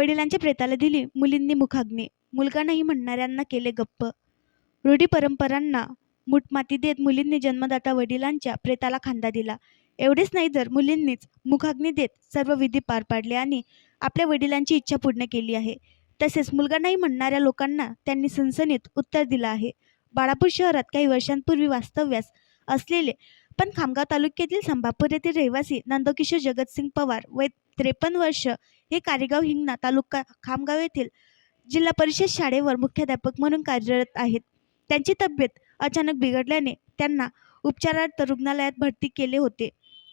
वडिलांच्या प्रेताला दिली मुलींनी मुखाग्नी, मुलगा नाही म्हणणाऱ्यांना केले गप्प. रूढी परंपरांना मूठमाती देत मुलींनी जन्मदाता वडिलांच्या प्रेताला खांदा दिला. एवढेच नाही तर मुलींनीच मुखाग्नी देत सर्व विधी पार पाडले आणि आपल्या वडिलांची इच्छा पूर्ण केली आहे. तसेच मुलगा नाही म्हणणाऱ्या लोकांना त्यांनी सणसणीत उत्तर दिलं आहे. बाळापूर शहरात काही वर्षांपूर्वी वास्तव्यास असलेले पण खामगाव तालुक्यातील संभापूर येथील रहिवासी नंदकिशोर जगतसिंग पवार वय 53 वर्ष हे कारेगाव हिंगणा तालुका खामगाव येथील जिल्हा परिषद शाळेवर मुख्याध्यापक म्हणून कार्यरत आहेत. त्यांची तब्येत अचानक बिघडल्याने त्यांना उपचारार्थ रुग्णालयात भरती केले होते.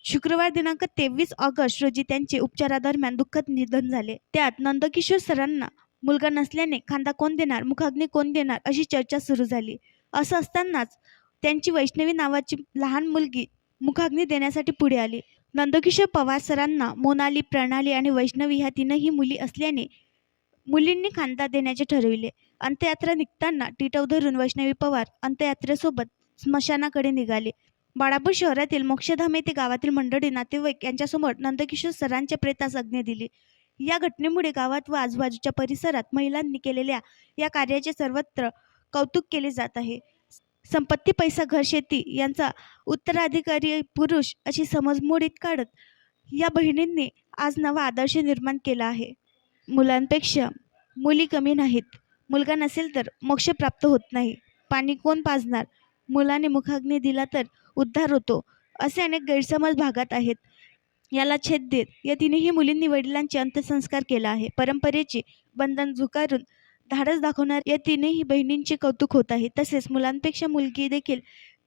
शुक्रवार दिनांक 23 ऑगस्ट रोजी त्यांचे उपचारादरम्यान दुःखद निधन झाले. त्यात नंदकिशोर सरांना मुलगा नसल्याने खांदा कोण देणार, मुखाग्नी कोण देणार अशी चर्चा सुरू झाली. असं असतानाच त्यांची वैष्णवी नावाची लहान मुलगी मुखाग्नी देण्यासाठी पुढे आली. नंदकिशोर पवार सरांना मोनाली, प्रणाली आणि वैष्णवी ह्या तीनही मुली असल्याने मुलींनी खांदा देण्याचे ठरविले. अंत्ययात्रा निघताना टिटव धरून वैष्णवी पवार अंत्ययात्रेसोबत स्मशानाकडे निघाले. बाळापूर शहरातील मोक्षधाम येथे गावातील मंडळी, नातेवाईक यांच्यासमोर नंदकिशोर सरांच्या प्रेतास अग्नी दिली. या घटनेमुळे गावात व आजूबाजूच्या परिसरात महिलांनी केलेल्या या कार्याचे सर्वत्र कौतुक केले जात आहे. संपत्ती, पैसा, घर, शेती यांचा उत्तराधिकारी पुरुष अशी समज मोडीत काढत या बहिणींनी आज नवा आदर्श निर्माण केला आहे. मुलांपेक्षा मुली कमी नाहीत. मुलगा नसेल तर मोक्ष प्राप्त होत नाही. पाणी कोण पाजणार, मुलाने मुखाग्नी दिला तर उद्धार होतो, असे अनेक गैरसमज भागात आहेत. याला छेद देत या तिन्ही मुलींनी वडिलांचे अंत्यसंस्कार केला आहे. परंपरेचे बंधन झुगारून धाडस दाखवणार या तीनही बहिणींचे कौतुक होत आहे. तसेच मुलांपेक्षा मुलगी देखील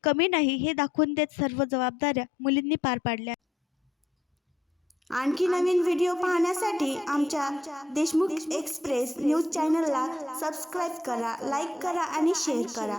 कमी नाही हे दाखवून देत सर्व जबाबदाऱ्या मुलींनी पार पाडल्या. आणखी नवीन व्हिडिओ पाहण्यासाठी आमच्या देशमुख एक्सप्रेस न्यूज चॅनलला सबस्क्राईब करा, लाईक करा आणि शेअर करा.